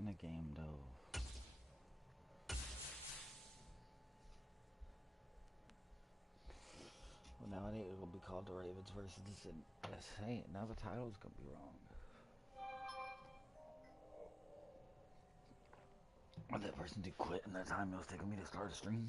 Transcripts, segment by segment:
in a game, though. Well, now it ain't gonna be called the Ravens versus the Saints. Now the title's gonna be wrong. Well, that person did quit in that time it was taking me to start a stream.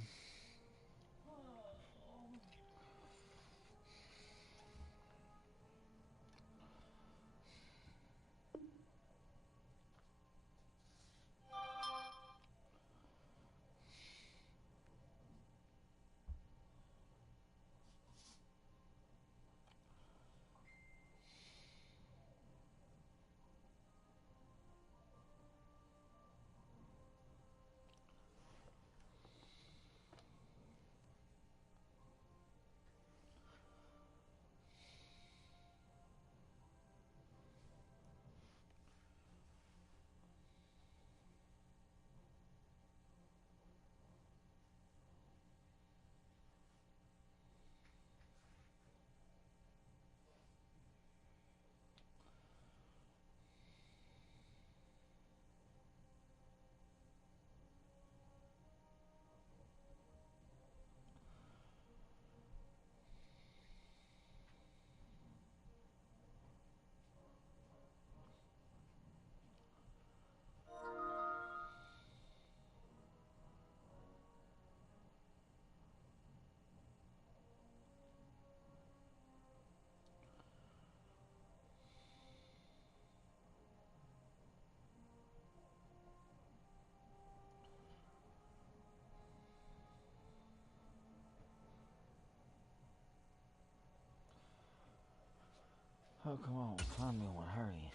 Oh, come on, find me one, hurry.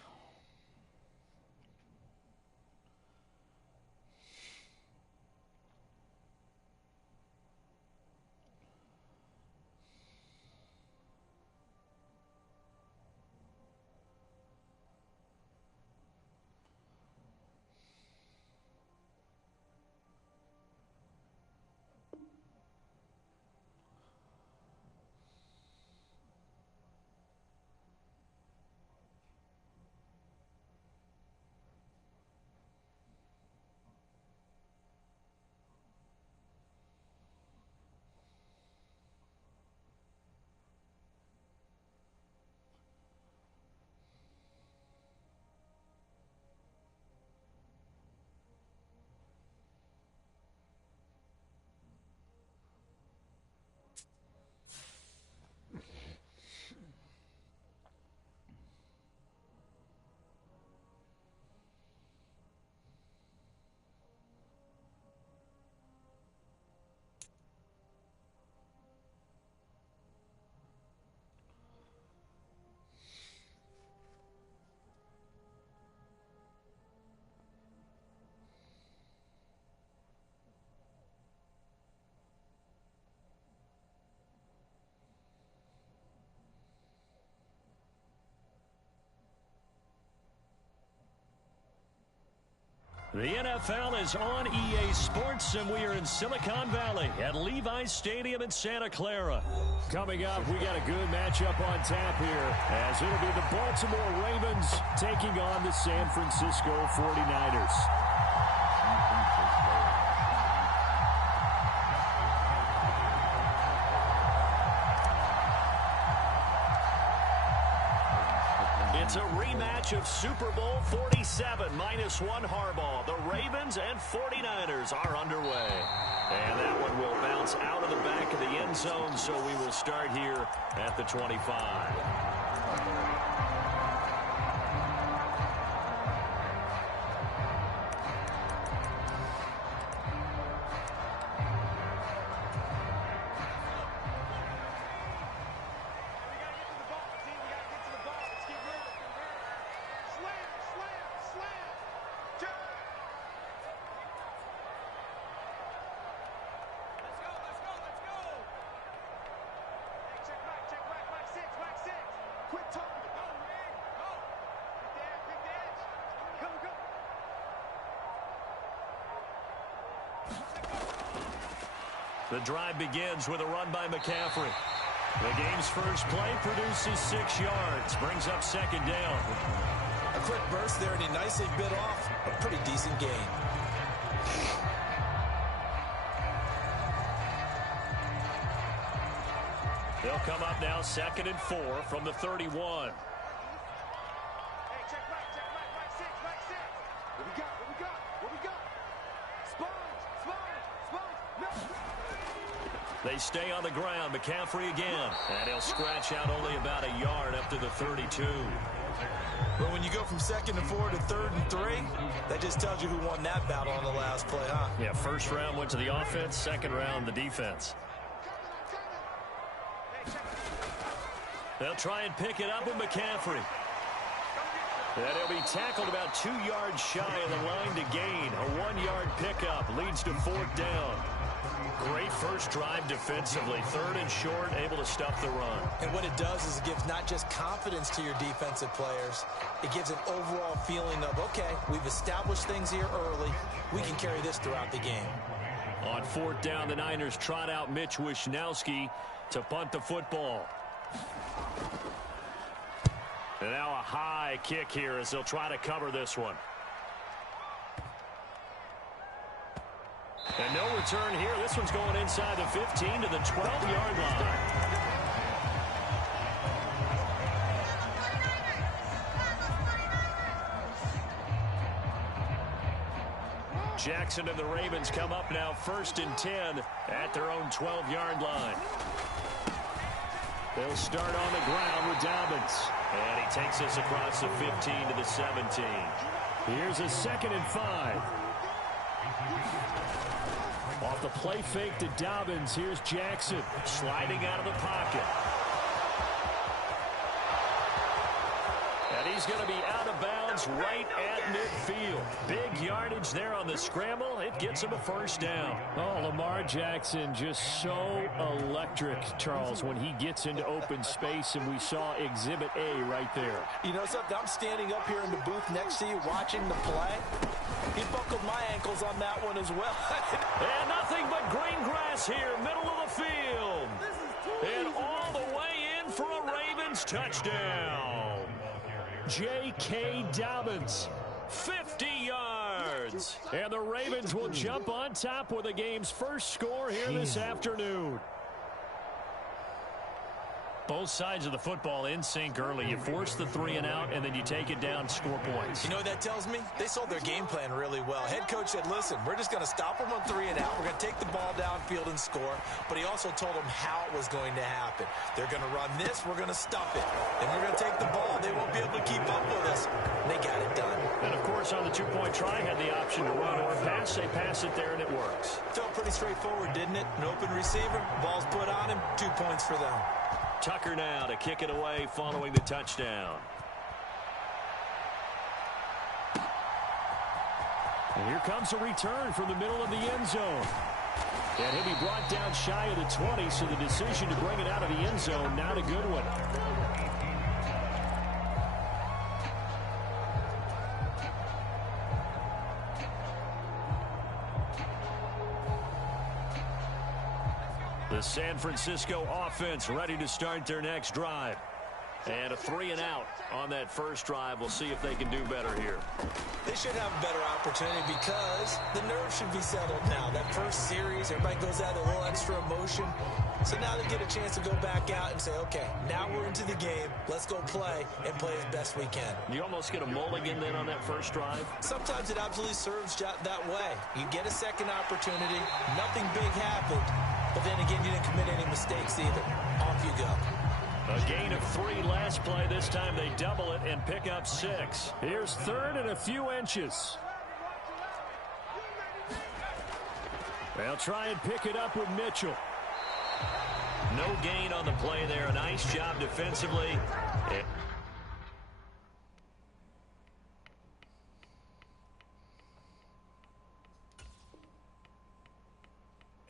The NFL is on EA Sports, and we are in Silicon Valley at Levi's Stadium in Santa Clara. Coming up, we got a good matchup on tap here, as it'll be the Baltimore Ravens taking on the San Francisco 49ers. It's a rematch of Super Bowl 47 -1 Harbaugh. The Ravens and 49ers are underway. And that one will bounce out of the back of the end zone, so we will start here at the 25. The drive begins with a run by McCaffrey. The game's first play produces 6 yards, brings up second down. A quick burst there, and he nicely bit off a pretty decent gain. They'll come up now 2nd and 4 from the 31. They stay on the ground. McCaffrey again. And he'll scratch out only about a yard up to the 32. But when you go from 2nd and 4 to 3rd and 3, that just tells you who won that battle on the last play, huh? Yeah, first round went to the offense, second round the defense. They'll try and pick it up with McCaffrey. And he'll be tackled about 2 yards shy of the line to gain. A 1-yard pickup leads to 4th down. Great first drive defensively. 3rd and short, able to stuff the run. And what it does is it gives not just confidence to your defensive players, it gives an overall feeling of, okay, we've established things here early. We can carry this throughout the game. On 4th down, the Niners trot out Mitch Wishnowski to punt the football. And now a high kick here as they'll try to cover this one. And no return here. This one's going inside the 15 to the 12-yard line. Jackson and the Ravens come up now 1st and 10 at their own 12-yard line. They'll start on the ground with Dobbins. And he takes us across the 15 to the 17. Here's a 2nd and 5. Off the play fake to Dobbins, here's Jackson sliding out of the pocket. And he's going to be out of bounds right at midfield. Big yardage there on the scramble. It gets him a 1st down. Oh, Lamar Jackson just so electric, Charles, when he gets into open space, and we saw Exhibit A right there. You know something? I'm standing up here in the booth next to you watching the play. He buckled my ankles on that one as well. And nothing but green grass here, middle of the field. And all the way in for a Ravens touchdown. J.K. Dobbins, 50 yards. And the Ravens will jump on top with the game's first score here this afternoon. Both sides of the football in sync early. You force the 3 and out, and then you take it down, score points. You know what that tells me? They sold their game plan really well. Head coach said, listen, we're just going to stop them on 3 and out. We're going to take the ball downfield and score. But he also told them how it was going to happen. They're going to run this. We're going to stuff it. And we're going to take the ball. They won't be able to keep up with us. And they got it done. And, of course, on the 2-point try, had the option to run or pass. They pass it there, and it works. Felt pretty straightforward, didn't it? An open receiver, ball's put on him, 2 points for them. Tucker now to kick it away following the touchdown. And here comes a return from the middle of the end zone. And he'll be brought down shy of the 20, so the decision to bring it out of the end zone, not a good one. The San Francisco offense ready to start their next drive. And a 3 and out on that first drive. We'll see if they can do better here. They should have a better opportunity because the nerves should be settled now. That first series, everybody goes out with a little extra emotion. So now they get a chance to go back out and say, okay, now we're into the game. Let's go play and play as best we can. You almost get a mulligan then on that first drive? Sometimes it absolutely serves that way. You get a second opportunity. Nothing big happened. But then again, you didn't commit any mistakes either. Off you go. A gain of 3 last play. This time they double it and pick up 6. Here's 3rd and a few inches. They'll try and pick it up with Mitchell. No gain on the play there. A nice job defensively.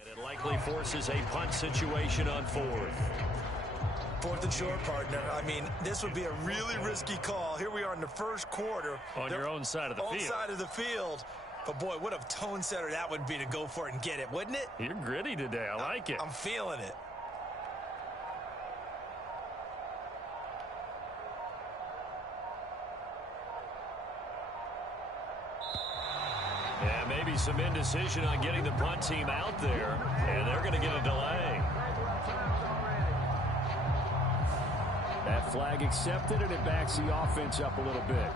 And it likely forces a punt situation on 4th. 4th and short, partner. I mean, this would be a really risky call. Here we are in the first quarter. On your own side of the field. Own side of the field. But, boy, what a tone setter that would be to go for it and get it, wouldn't it? You're gritty today. I like it. I'm feeling it. Yeah, maybe some indecision on getting the punt team out there, and they're going to get a delay. That flag accepted, and it backs the offense up a little bit.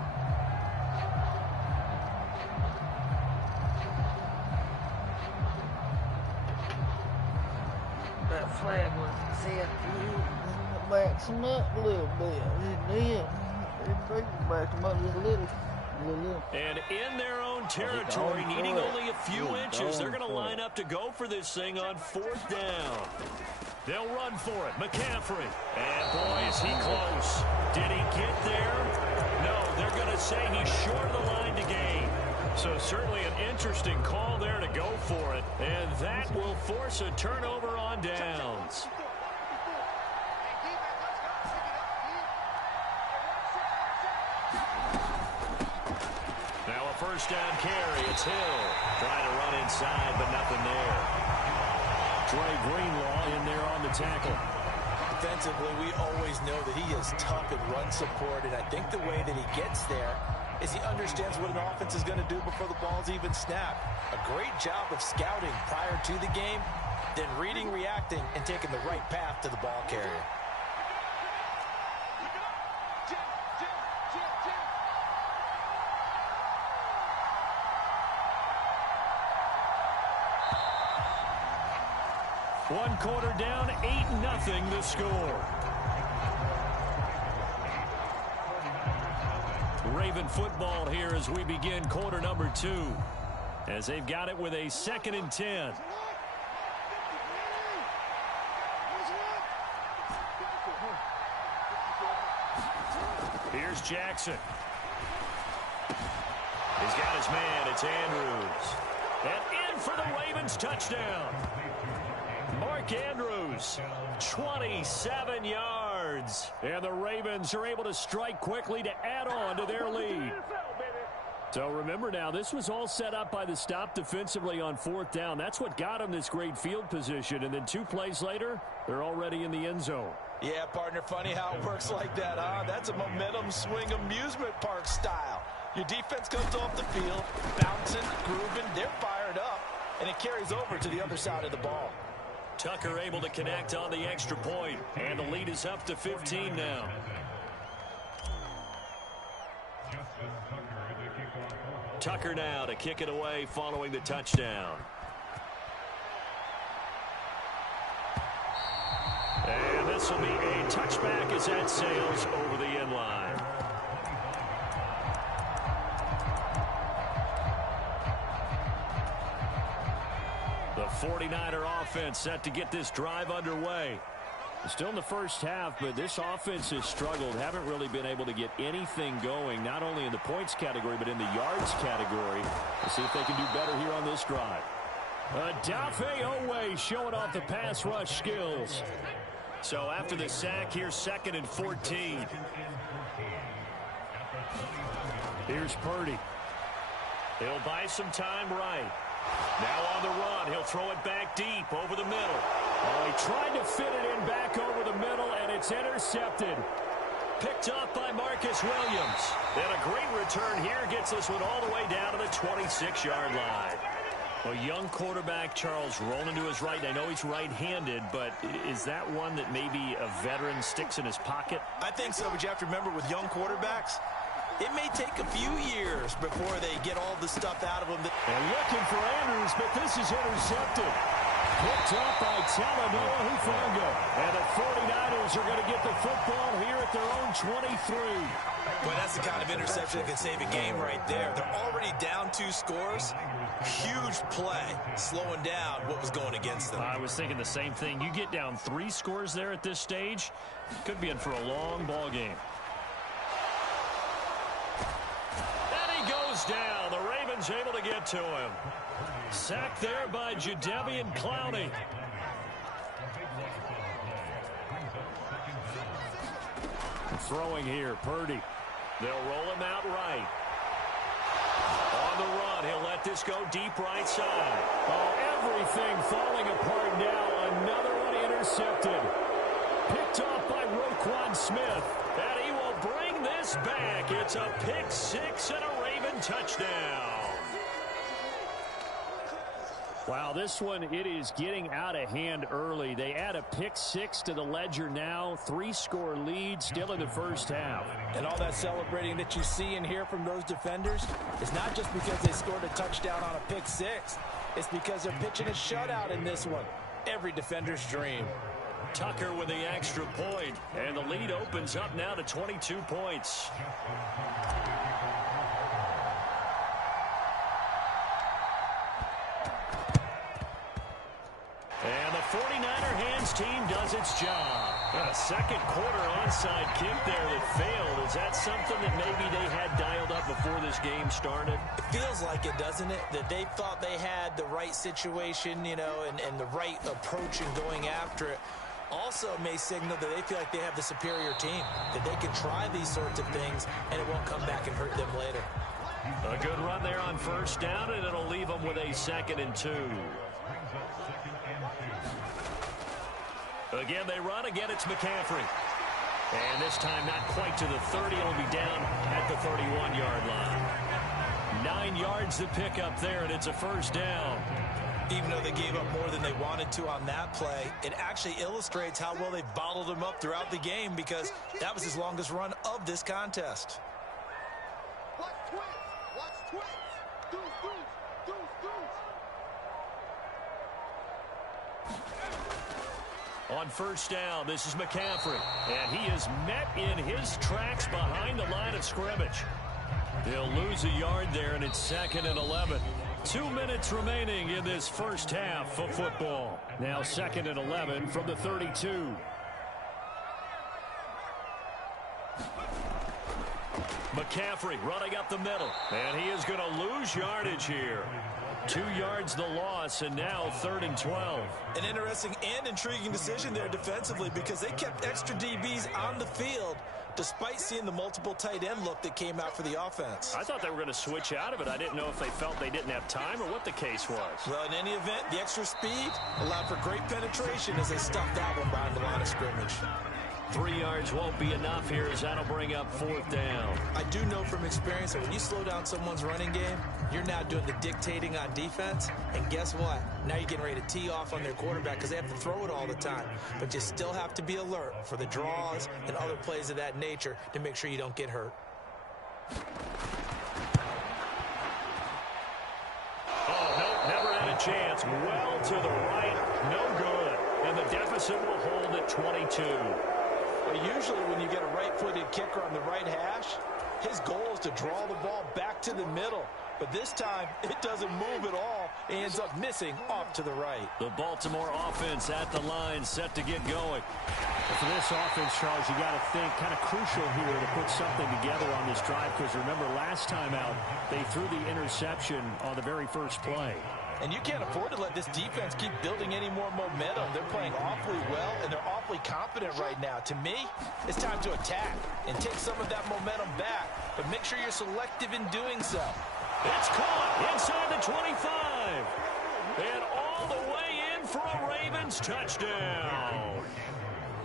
That flag was set. It backs them up a little bit. It did. It backed them up just a little. And in their own territory, needing only a few inches, they're going to line up to go for this thing on 4th down. They'll run for it. McCaffrey. And, boy, is he close. Did he get there? No, they're going to say he's short of the line to gain. So certainly an interesting call there to go for it. And that will force a turnover on downs. Now a first down carry. It's Hill trying to run inside, but nothing there. Trey Greenlaw in there on the tackle. Defensively, we always know that he is tough in run support, and I think the way that he gets there is he understands what an offense is going to do before the ball's even snapped. A great job of scouting prior to the game, then reading, reacting, and taking the right path to the ball carrier. One quarter down, 8-0 the score. Raven football here as we begin quarter number 2. As they've got it with a 2nd and 10. Here's Jackson. He's got his man. It's Andrews. And in for the Ravens touchdown. Mark Andrews, 27 yards. And the Ravens are able to strike quickly to add on to their lead. So remember now, this was all set up by the stop defensively on 4th down. That's what got them this great field position. And then 2 plays later, they're already in the end zone. Yeah, partner, funny how it works like that, huh? That's a momentum swing amusement park style. Your defense comes off the field, bouncing, grooving, they're fired up, and it carries over to the other side of the ball. Tucker able to connect on the extra point, and the lead is up to 15 now. Tucker now to kick it away following the touchdown. And this will be a touchback as that sails over the end line. The 49er offense set to get this drive underway. Still in the first half, but this offense has struggled. Haven't really been able to get anything going, not only in the points category, but in the yards category. Let's see if they can do better here on this drive. Dafe Owe showing off the pass rush skills. So after the sack, here's 2nd and 14. Here's Purdy. He'll buy some time right. Now on the run, he'll throw it back deep over the middle. Oh, he tried to fit it in back over the middle, and it's intercepted. Picked up by Marcus Williams. And a great return here gets this one all the way down to the 26-yard line. A young quarterback, Charles, rolling to his right. I know he's right-handed, but is that one that maybe a veteran sticks in his pocket? I think so, but you have to remember with young quarterbacks, it may take a few years before they get all the stuff out of them. And looking for Andrews, but this is intercepted. Picked up by Talanoa Hufanga. And the 49ers are going to get the football here at their own 23. But that's the kind of interception that can save a game right there. They're already down 2 scores. Huge play, slowing down what was going against them. I was thinking the same thing. You get down 3 scores there at this stage, could be in for a long ball game. And he goes down. The Ravens able to get to him. Sacked there by Jadeveon Clowney. Throwing here, Purdy. They'll roll him out right. On the run, he'll let this go deep right side. Oh, everything falling apart now. Another one intercepted. Picked off by Roquan Smith. And he will bring this back. It's a pick 6 and a Raven touchdown. Wow, this one, it is getting out of hand early. They add a pick 6 to the ledger now. 3-score lead still in the first half. And all that celebrating that you see and hear from those defenders is not just because they scored a touchdown on a pick 6. It's because they're pitching a shutout in this one. Every defender's dream. Tucker with the extra point, and the lead opens up now to 22 points. And the 49er hands team does its job. A second quarter onside kick there that failed. Is that something that maybe they had dialed up before this game started? It feels like it, doesn't it? That they thought they had the right situation, you know, and the right approach in going after it. Also may signal that they feel like they have the superior team, that they can try these sorts of things and it won't come back and hurt them later. A good run there on first down, and it'll leave them with a 2nd and 2. Again, they run. Again, it's McCaffrey. And this time not quite to the 30. It'll be down at the 31-yard line. 9 yards to pick up there, and it's a first down. Even though they gave up more than they wanted to on that play, it actually illustrates how well they bottled him up throughout the game, because that was his longest run of this contest. Watch twins. Watch twins. Deuce, deuce, deuce, deuce. On first down, this is McCaffrey, and he is met in his tracks behind the line of scrimmage. They'll lose a yard there, and it's 2nd and 11. 2 minutes remaining in this first half of football. Now 2nd and 11 from the 32. McCaffrey running up the middle, and he is going to lose yardage here. 2 yards the loss, and now 3rd and 12. An interesting and intriguing decision there defensively, because they kept extra DBs on the field despite seeing the multiple tight end look that came out for the offense. I thought they were going to switch out of it. I didn't know if they felt they didn't have time or what the case was. Well, in any event, the extra speed allowed for great penetration as they stuffed that one behind the line of scrimmage. 3 yards won't be enough here, as that'll bring up 4th down. I do know from experience that when you slow down someone's running game, you're now doing the dictating on defense. And guess what? Now you're getting ready to tee off on their quarterback because they have to throw it all the time. But you still have to be alert for the draws and other plays of that nature to make sure you don't get hurt. Oh, no, never had a chance. Well to the right, no good. And the deficit will hold at 22. Usually when you get a right-footed kicker on the right hash, his goal is to draw the ball back to the middle. But this time, it doesn't move at all. He ends up missing off to the right. The Baltimore offense at the line, set to get going. For this offense, Charles, you got to think kind of crucial here to put something together on this drive, because remember last time out, they threw the interception on the very first play. And you can't afford to let this defense keep building any more momentum. They're playing awfully well, and they're awfully confident right now. To me, it's time to attack and take some of that momentum back, but make sure you're selective in doing so. It's caught inside the 25. And all the way in for a Ravens touchdown.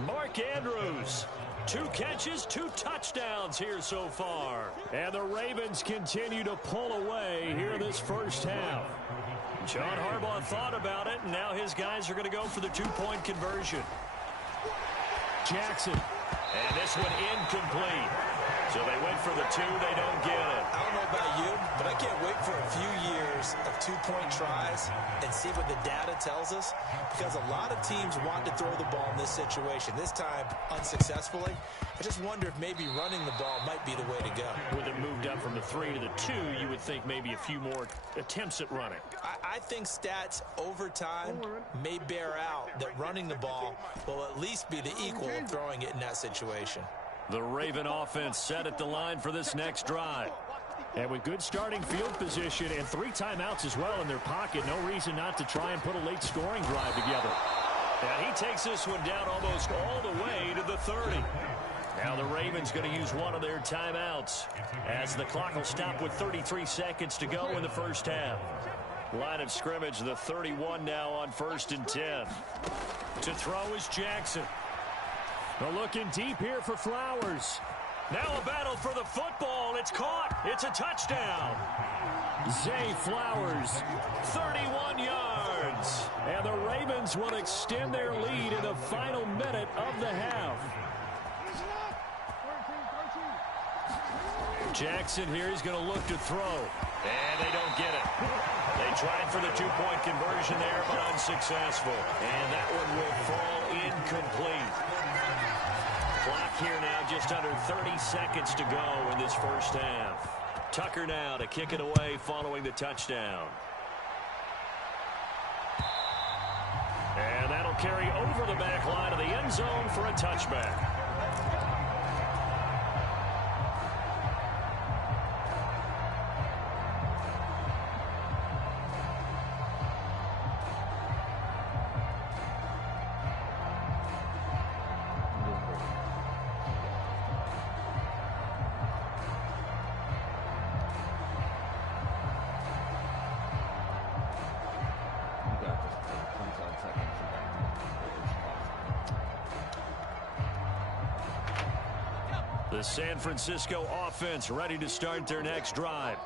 Mark Andrews, 2 catches, 2 touchdowns here so far. And the Ravens continue to pull away here this first half. John Harbaugh thought about it, and now his guys are going to go for the 2-point conversion. Jackson. And this one incomplete. So they went for the 2, they don't get it. I don't know about you, but I can't wait for a few years of 2-point tries and see what the data tells us, because a lot of teams want to throw the ball in this situation. This time, unsuccessfully. I just wonder if maybe running the ball might be the way to go. With it moved up from the 3 to the 2, you would think maybe a few more attempts at running. I think stats over time may bear out that running the ball will at least be the equal of throwing it in that situation. The Raven offense set at the line for this next drive. And with good starting field position and 3 timeouts as well in their pocket, no reason not to try and put a late scoring drive together. And he takes this one down almost all the way to the 30. Now the Ravens going to use one of their timeouts as the clock will stop with 33 seconds to go in the first half. Line of scrimmage, the 31 now on 1st and 10. To throw is Jackson. They're looking deep here for Flowers. Now a battle for the football. It's caught. It's a touchdown. Zay Flowers, 31 yards. And the Ravens will extend their lead in the final minute of the half. Jackson here is going to look to throw. And they don't get it. They tried for the two-point conversion there, but unsuccessful. And that one will fall incomplete. Clock here now just under 30 seconds to go in this first half. Tucker now to kick it away following the touchdown. And that'll carry over the back line of the end zone for a touchback. The San Francisco offense ready to start their next drive.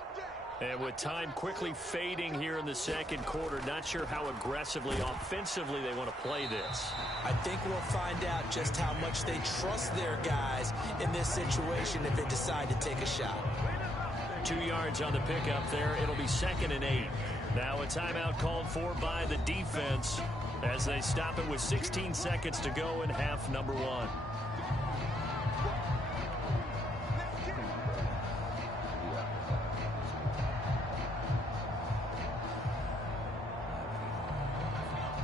And with time quickly fading here in the second quarter, not sure how aggressively, offensively they want to play this. I think we'll find out just how much they trust their guys in this situation if they decide to take a shot. 2 yards on the pickup there. It'll be 2nd and 8. Now a timeout called for by the defense as they stop it with 16 seconds to go in half number 1.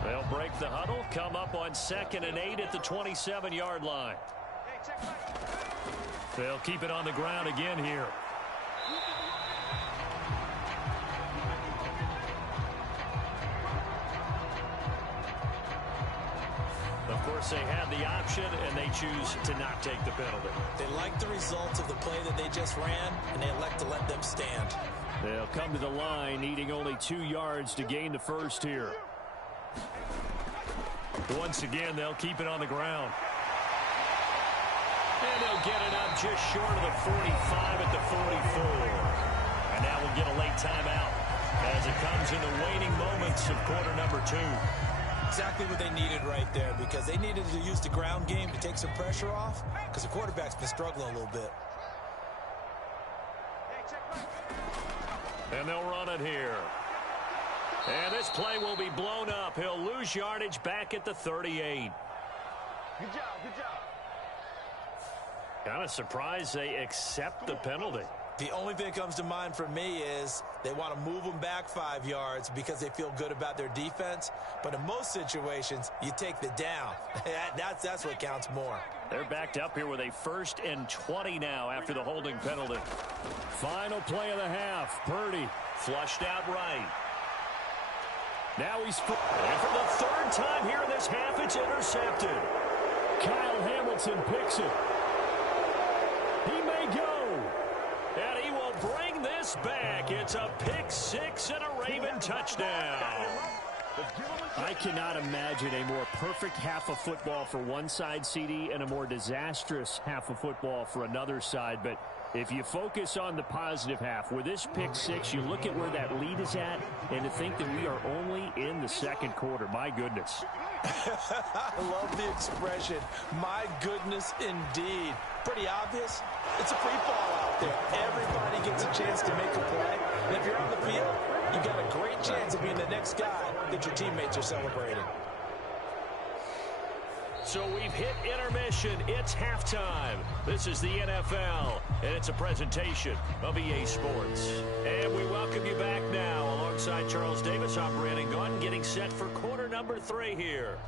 They'll break the huddle, come up on 2nd and 8 at the 27-yard line. They'll keep it on the ground again here. Of course, they have the option, and they choose to not take the penalty. They like the results of the play that they just ran, and they elect to let them stand. They'll come to the line, needing only 2 yards to gain the first here. Once again, they'll keep it on the ground. And they'll get it up just short of the 45 at the 44. And now we'll get a late timeout as it comes in the waning moments of quarter number 2. Exactly what they needed right there, because they needed to use the ground game to take some pressure off, because the quarterback's been struggling a little bit. And they'll run it here. And this play will be blown up. He'll lose yardage back at the 38. Good job, good job. Kind of surprised they accept the penalty. The only thing that comes to mind for me is they want to move them back 5 yards because they feel good about their defense. But in most situations, you take the down. That's what counts more. They're backed up here with a 1st and 20 now after the holding penalty. Final play of the half. Purdy flushed out right. Now he's and for the 3rd time here in this half, it's intercepted. Kyle Hamilton picks it. He may go. And he will bring this back. It's a pick 6 and a Raven touchdown. I cannot imagine a more perfect half of football for one side, CD, and a more disastrous half of football for another side. But if you focus on the positive half, with this pick 6, you look at where that lead is at, and to think that we are only in the second quarter. My goodness. I love the expression, my goodness indeed. Pretty obvious. It's a free fall out there. Everybody gets a chance to make a play. And if you're on the field, you've got a great chance of being the next guy that your teammates are celebrating. So we've hit intermission. It's halftime. This is the NFL, and it's a presentation of EA Sports. And we welcome you back now alongside Charles Davis, I'm Brandon Gaudin, getting set for quarter number 3 here.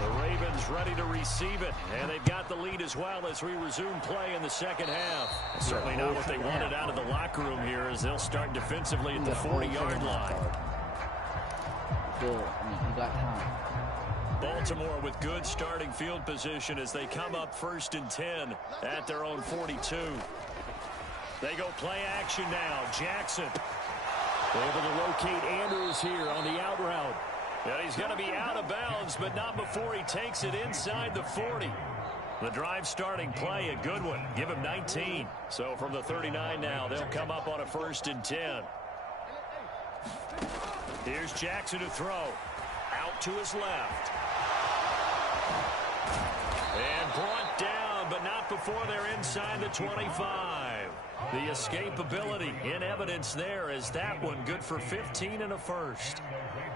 The Ravens ready to receive it, and they've got the lead as well as we resume play in the second half. Certainly not what they wanted out of the locker room here, as they'll start defensively at the 40-yard line. You got time. Baltimore with good starting field position as they come up 1st and 10 at their own 42. They go play action now. Jackson able to locate Andrews here on the out route. And he's going to be out of bounds, but not before he takes it inside the 40. The drive starting play, a good one. Give him 19. So from the 39 now, they'll come up on a 1st and 10. Here's Jackson to throw. Out to his left. And brought down, but not before they're inside the 25. The escapability in evidence there as that one good for 15 and a first.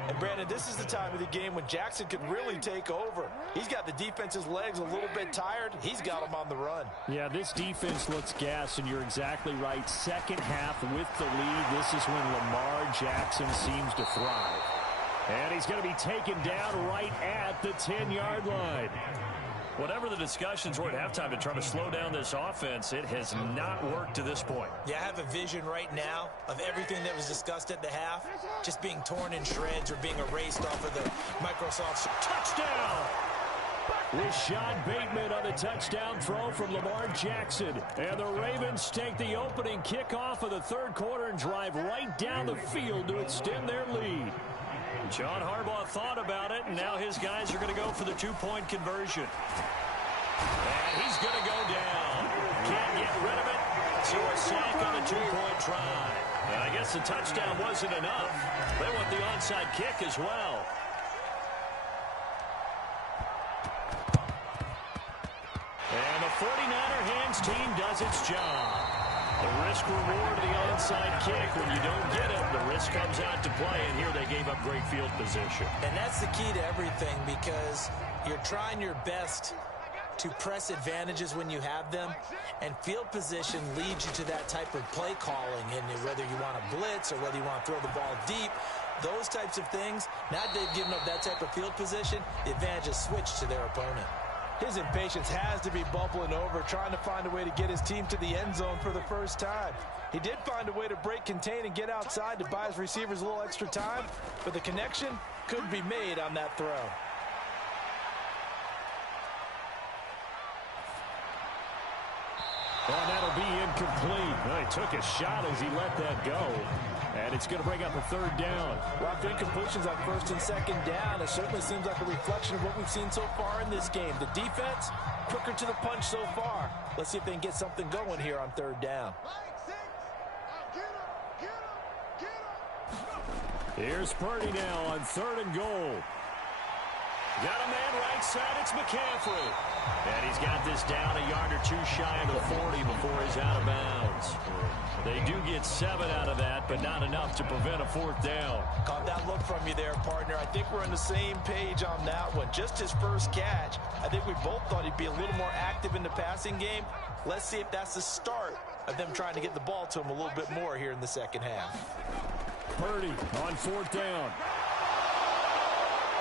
And Brandon, this is the time of the game when Jackson could really take over. He's got the defense's legs a little bit tired. He's got them on the run. Yeah, this defense looks gassed, and you're exactly right. Second half with the lead, this is when Lamar Jackson seems to thrive. And he's going to be taken down right at the 10-yard line. Whatever the discussions were at halftime to try to slow down this offense, it has not worked to this point. Yeah, I have a vision right now of everything that was discussed at the half just being torn in shreds or being erased off of the Microsoft. Touchdown! Rashad Bateman on the touchdown throw from Lamar Jackson. And the Ravens take the opening kickoff of the third quarter and drive right down the field to extend their lead. John Harbaugh thought about it, and now his guys are going to go for the two-point conversion. And he's going to go down. Can't get rid of it. So a sack on a two-point try. And I guess the touchdown wasn't enough. They want the onside kick as well. And the 49er hands team does its job. The risk-reward of the onside kick. When you don't get it, the risk comes out to play, and here they gave up great field position. And that's the key to everything, because you're trying your best to press advantages when you have them, and field position leads you to that type of play calling, and whether you want to blitz or whether you want to throw the ball deep, those types of things. Now they've given up that type of field position, the advantage is switched to their opponent. His impatience has to be bubbling over, trying to find a way to get his team to the end zone for the first time. He did find a way to break, contain, and get outside to buy his receivers a little extra time, but the connection couldn't be made on that throw. And that'll be incomplete. Well, he took a shot as he let that go. And it's going to bring up a third down. Rock incompletions on 1st and 2nd down. It certainly seems like a reflection of what we've seen so far in this game. The defense, quicker to the punch so far. Let's see if they can get something going here on 3rd down. Here's Purdy now on 3rd and goal. Got a man right side, it's McCaffrey. And he's got this down a yard or two shy of the 40 before he's out of bounds. They do get 7 out of that, but not enough to prevent a 4th down. Caught that look from you there, partner. I think we're on the same page on that one. Just his first catch. I think we both thought he'd be a little more active in the passing game. Let's see if that's the start of them trying to get the ball to him a little bit more here in the second half. Purdy on 4th down.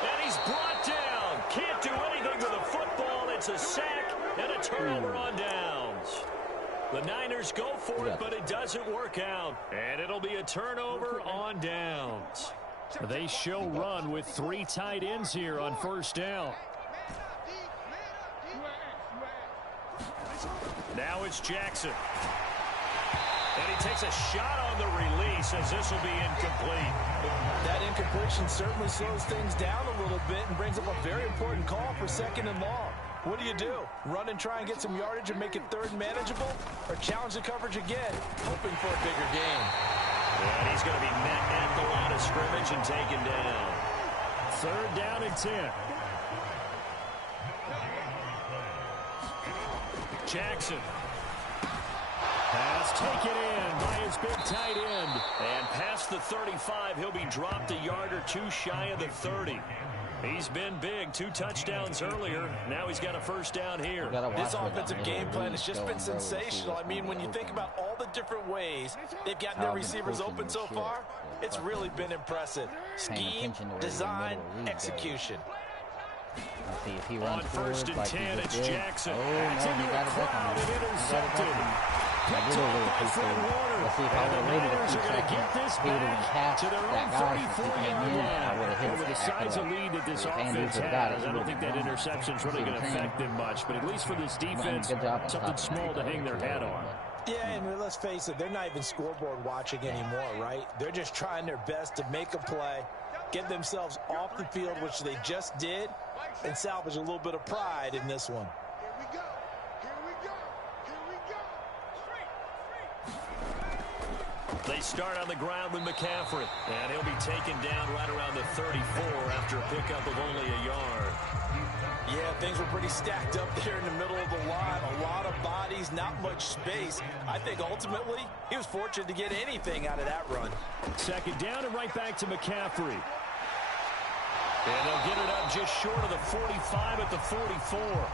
And he's brought down. Can't do anything with a football. It's a sack and a turnover on downs. The Niners go for it, but it doesn't work out. And it'll be a turnover on downs. They show run with 3 tight ends here on 1st down. Now it's Jackson. And he takes a shot on the release as this will be incomplete. That incompletion certainly slows things down a little bit and brings up a very important call for 2nd and long. What do? Run and try and get some yardage and make it 3rd and manageable? Or challenge the coverage again, hoping for a bigger gain? And he's going to be met at the line of scrimmage and taken down. 3rd down and 10. Jackson. Pass taken in by his big tight end. And past the 35, he'll be dropped a yard or two shy of the 30. He's been big. 2 touchdowns earlier. Now he's got a 1st down here. This offensive game plan has just been sensational. I mean, when you think about all the different ways they've gotten their receivers open so far, it's really been impressive. Scheme, design, execution. On 1st and 10, it's Jackson. That's into a crowd and intercepted. Picked up by Fred Warner. And the Niners are going to get this back to their own 34-yard line. And with the size of lead that this offense has, I don't think that interception's really going to affect them much. But at least for this defense, something small to hang their hat on. Yeah, and let's face it, they're not even scoreboard watching anymore, right? They're just trying their best to make a play, get themselves off the field, which they just did, and salvage a little bit of pride in this one. Here we go. Here we go. Here we go. They start on the ground with McCaffrey, and he'll be taken down right around the 34 after a pickup of only a yard. Yeah, things were pretty stacked up there in the middle of the line. A lot of bodies, not much space. I think ultimately he was fortunate to get anything out of that run. Second down and right back to McCaffrey. And they'll get it up just short of the 45 at the 44.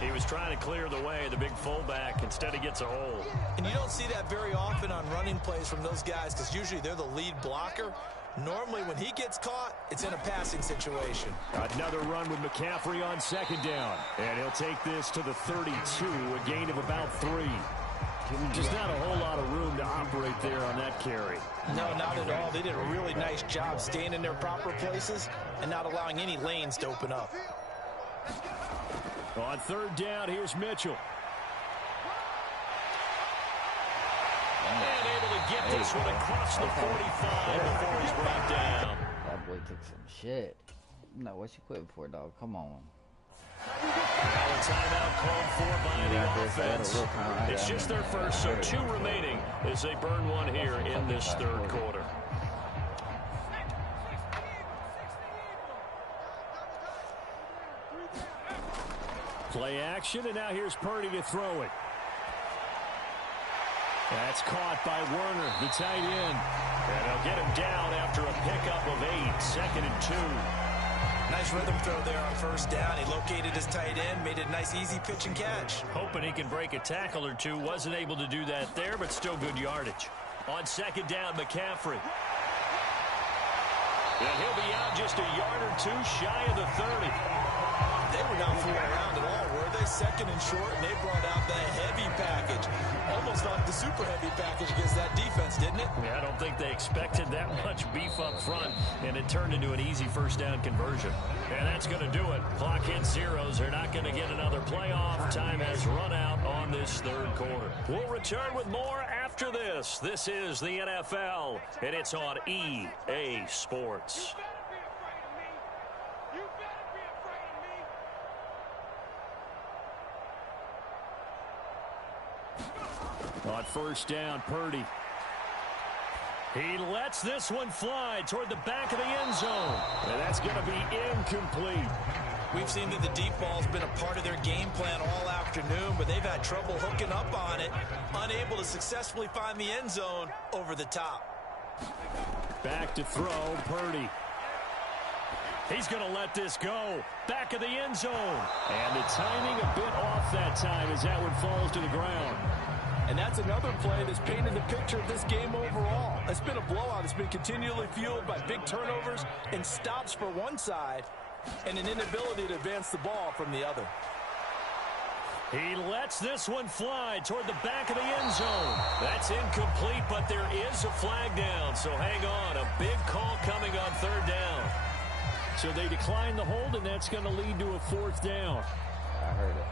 He was trying to clear the way, the big fullback. Instead, he gets a hole. And you don't see that very often on running plays from those guys because usually they're the lead blocker. Normally, when he gets caught, it's in a passing situation. Another run with McCaffrey on second down. And he'll take this to the 32, a gain of about 3. Just not a whole lot of room to operate there on that carry. No, not at all. They did a really nice job staying in their proper places and not allowing any lanes to open up. On third down, here's Mitchell. And able to get this one across the 45 before he's brought down. That boy took some shit. No, what you quitting for, dog? Come on. Now a timeout called for by the offense. It's just their first, so 2 remaining as they burn one here in this third quarter. Play action, and now here's Purdy to throw it. That's caught by Werner, the tight end. And they'll get him down after a pickup of 8, second and 2. Nice rhythm throw there on first down. He located his tight end, made a nice easy pitch and catch. Hoping he can break a tackle or two. Wasn't able to do that there, but still good yardage. On second down, McCaffrey. And he'll be out just a yard or 2 shy of the 30. They were not fooling around at all, were they? Second and short, and they brought out the heavy package. Almost like the super heavy package against that defense, didn't it? Yeah, I don't think they expected that much beef up front, and it turned into an easy first down conversion. And that's going to do it. Clock hits zeros. They're not going to get another playoff. Time has run out on this third quarter. We'll return with more after this. This is the NFL, and it's on EA Sports. On first down, Purdy. He lets this one fly toward the back of the end zone. And that's going to be incomplete. We've seen that the deep ball's been a part of their game plan all afternoon, but they've had trouble hooking up on it, unable to successfully find the end zone over the top. Back to throw, Purdy. He's going to let this go. Back of the end zone. And the timing a bit off that time as that one falls to the ground. And that's another play that's painted the picture of this game overall. It's been a blowout. It's been continually fueled by big turnovers and stops for one side and an inability to advance the ball from the other. He lets this one fly toward the back of the end zone. That's incomplete, but there is a flag down. So hang on. A big call coming on third down. So they decline the hold, and that's going to lead to a fourth down. I heard it.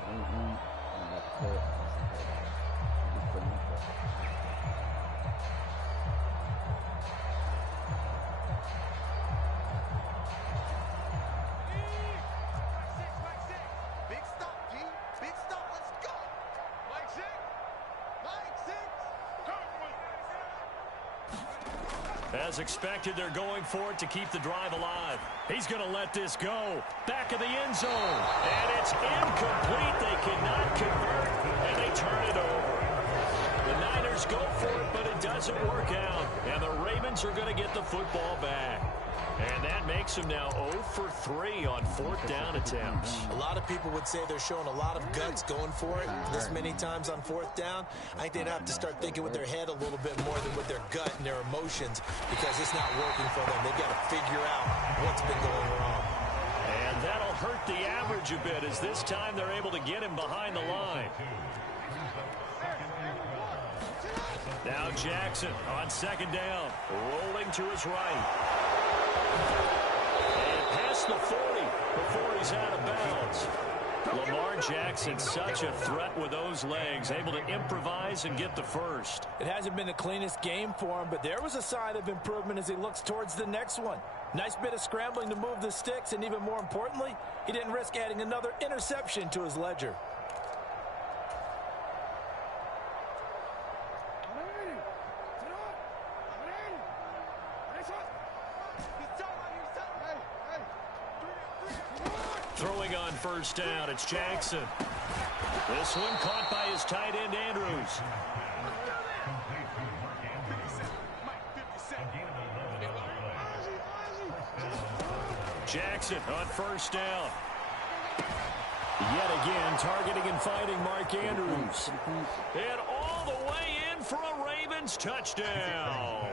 As expected, they're going for it to keep the drive alive. He's going to let this go. Back of the end zone. And it's incomplete. They cannot convert, and they turn it over. The Niners go for it, but it doesn't work out. And the Ravens are going to get the football back. And that makes them now 0 for 3 on fourth down attempts. A lot of people would say they're showing a lot of guts going for it this many times on fourth down. I think they'd have to start thinking with their head a little bit more than with their gut and their emotions because it's not working for them. They've got to figure out what's been going wrong. And that'll hurt the average a bit as this time they're able to get him behind the line. Now Jackson on second down, rolling to his right. And past the 40 before he's out of bounds. Lamar Lamar Jackson, such a threat with those legs, able to improvise and get the first. It hasn't been the cleanest game for him, but there was a sign of improvement as he looks towards the next one. Nice bit of scrambling to move the sticks, and even more importantly, he didn't risk adding another interception to his ledger. Throwing on first down, it's Jackson. This one caught by his tight end, Andrews. Jackson on first down. Yet again, targeting and fighting Mark Andrews. And all the way in for a Ravens touchdown.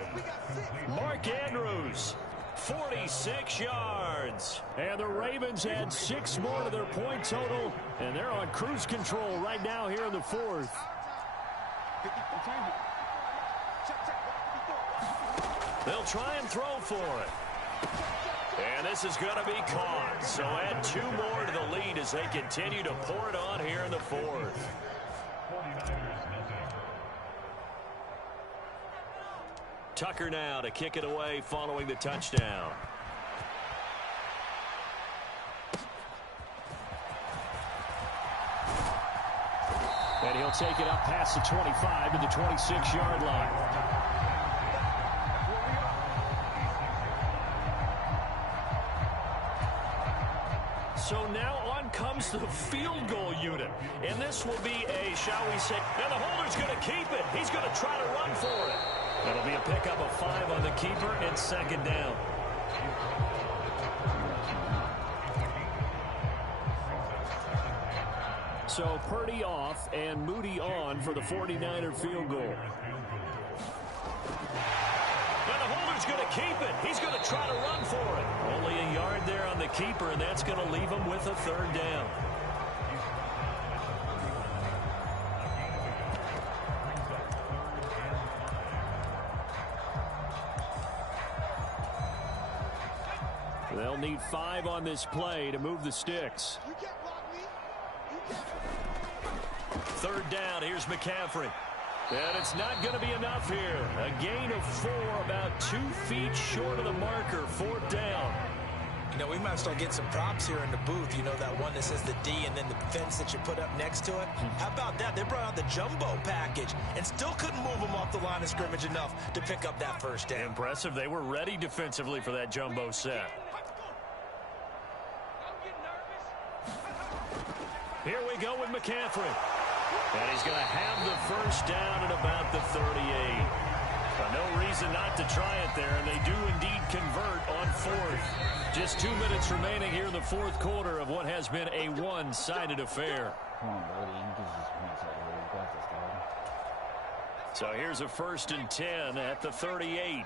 Mark Andrews, 46 yards. And the Ravens add 6 more to their point total, and they're on cruise control right now here in the fourth. They'll try and throw for it. And this is going to be caught. So add 2 more to the lead as they continue to pour it on here in the fourth. Tucker now to kick it away following the touchdown. And he'll take it up past the 25 to the 26-yard line. So now on comes the field goal unit. And this will be a, shall we say, and the holder's going to keep it. He's going to try to run for it. That'll be a pickup of 5 on the keeper and second down. So Purdy off and Moody on for the 49er field goal. And the holder's going to keep it. He's going to try to run for it. Only a yard there on the keeper, and that's going to leave him with a third down. They'll need 5 on this play to move the sticks. Third down, here's McCaffrey. And it's not going to be enough here. A gain of 4, about 2 feet short of the marker, 4th down. You know, we might start getting some props here in the booth. You know, that one that says the D and then the fence that you put up next to it? How about that? They brought out the jumbo package and still couldn't move them off the line of scrimmage enough to pick up that first down. Impressive. They were ready defensively for that jumbo set. Here we go with McCaffrey. And he's going to have the first down at about the 38. But no reason not to try it there, and they do indeed convert on 4th. Just 2 minutes remaining here in the 4th quarter of what has been a one-sided affair. So here's a 1st and 10 at the 38.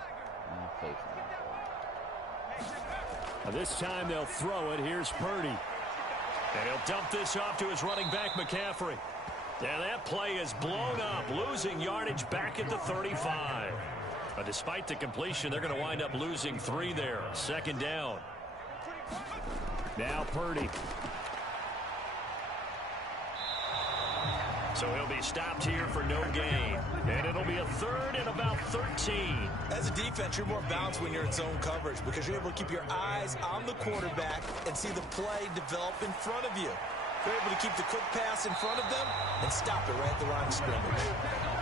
This time they'll throw it. Here's Purdy. And he'll dump this off to his running back, McCaffrey. And that play is blown up, losing yardage back at the 35. But despite the completion, they're going to wind up losing 3 there. Second down. Now Purdy. So he'll be stopped here for no gain. And it'll be a 3rd and about 13. As a defense, you're more balanced when you're in zone coverage because you're able to keep your eyes on the quarterback and see the play develop in front of you. They're able to keep the quick pass in front of them and stop it right at the line of scrimmage.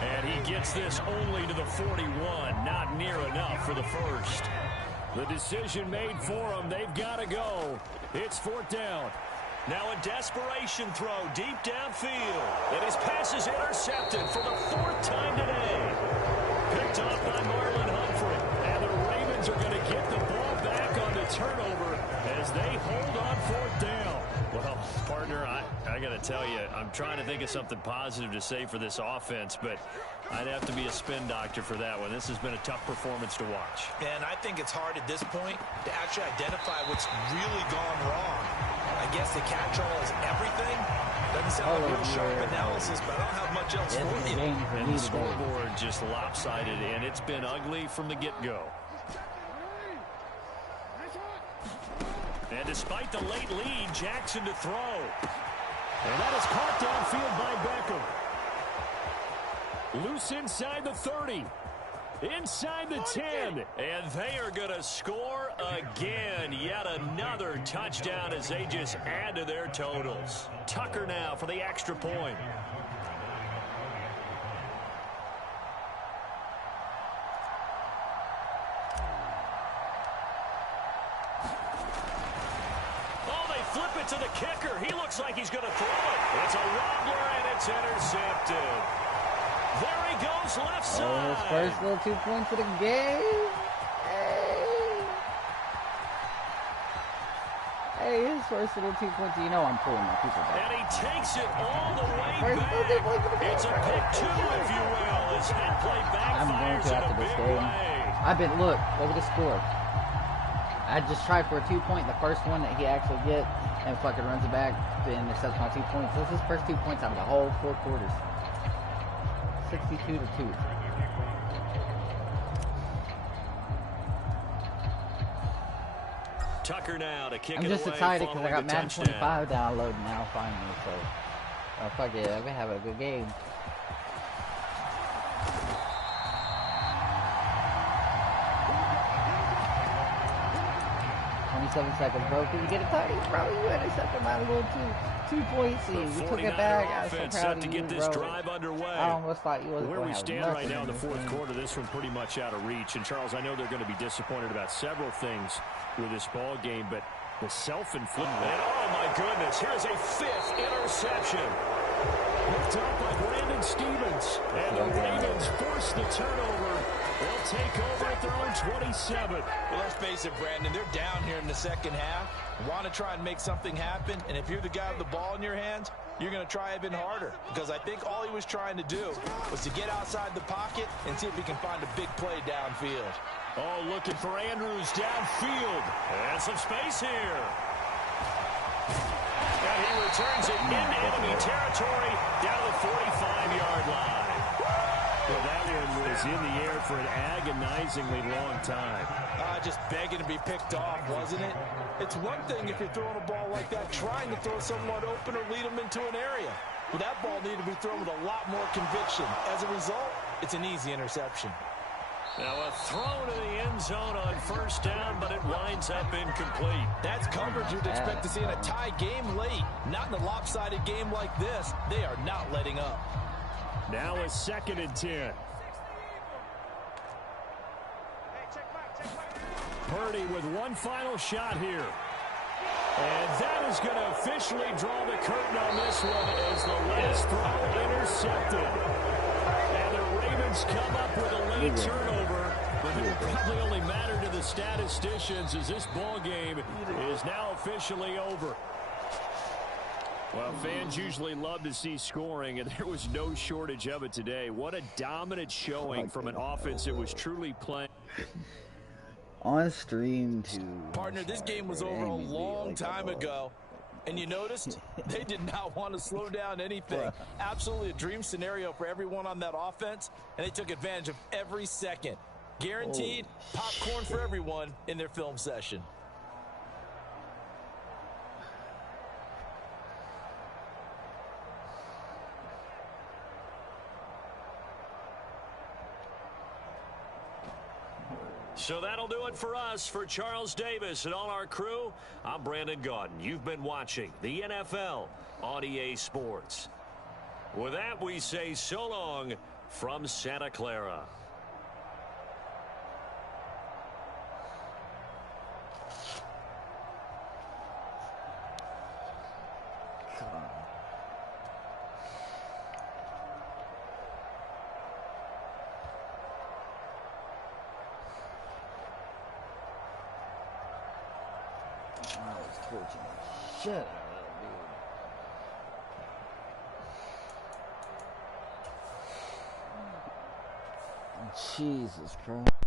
And he gets this only to the 41. Not near enough for the first. The decision made for him. They've got to go. It's 4th down. Now a desperation throw deep downfield. And his pass is intercepted for the 4th time today. Picked off by Marlon Humphrey. And the Ravens are going to get the ball back on the turnover as they hold on 4th down. Well, partner, I got to tell you, I'm trying to think of something positive to say for this offense, but I'd have to be a spin doctor for that one. This has been a tough performance to watch. And I think it's hard at this point to actually identify what's really gone wrong. I guess the catch-all is everything. Doesn't sound like real sharp analysis, but I don't have much else for you. And the scoreboard just lopsided, and it's been ugly from the get-go. And despite the late lead, Jackson to throw. And that is caught downfield by Beckham. Loose inside the 30. Inside the 10. And they are going to score again. Yet another touchdown as they just add to their totals. Tucker now for the extra point. Oh, they flip it to the kicker. He looks like he's going to throw it. It's a wobbler, and it's intercepted. There he goes, left side. Oh, his first little 2 points of the game. Hey, his first little 2 points. You know I'm pulling my people back. And he takes it all the way back. It's a pick 2, if you will. His head play backfires in a big way. Look at the score. I just tried for a 2 point. The first one that he actually gets, and fucking runs it back to intercept my 2 points. This is his first 2 points out of the whole 4 quarters. 62-2. Tucker now to kick it away. I'm just excited because I got Madden 25 downloaded now finally. So, fuck it, I'm gonna have a good game. 27 seconds, bro. Can you get it tight, bro? You intercepted my little 2 points. You took it back. I was so proud of you, bro. I almost thought you wasn't where going we to have stand nothing right now in the fourth game. quarter, this one pretty much out of reach. And Charles, I know they're going to be disappointed about several things with this ball game, but the self-inflicted. Oh my goodness! Here's a 5th interception. Picked up by Brandon Stevens, and the Ravens force the turnover. They'll take over at their own 27. Well, let's face it, Brandon, they're down here in the second half. Want to try and make something happen, and if you're the guy with the ball in your hands, you're going to try even harder, because I think all he was trying to do was to get outside the pocket and see if he can find a big play downfield. Oh, looking for Andrews downfield. And some space here. And he returns it into enemy territory down to the 45-yard line. Well, that one was in the air for an agonizingly long time. Just begging to be picked off, wasn't it? It's one thing if you're throwing a ball like that, trying to throw someone open or lead them into an area. But that ball needed to be thrown with a lot more conviction. As a result, it's an easy interception. Now a throw to the end zone on first down, but it winds up incomplete. That's coverage you'd expect to see in a tie game late. Not in a lopsided game like this. They are not letting up. Now a 2nd and 10. Purdy with one final shot here. And that is going to officially draw the curtain on this one as the last throw intercepted. And the Ravens come up with a late turnover, but it will probably only matter to the statisticians as this ball game is now officially over. Well, fans usually love to see scoring, and there was no shortage of it today. What a dominant showing from an offense that was truly playing. On stream, too. Partner, this game was over a long time ago. And you noticed they did not want to slow down anything. Absolutely a dream scenario for everyone on that offense, and they took advantage of every second. Guaranteed popcorn for everyone in their film session. So that'll do it for us. For Charles Davis and all our crew, I'm Brandon Gaudin. You've been watching the NFL on EA Sports. With that, we say so long from Santa Clara. Shut up, dude. Jesus Christ.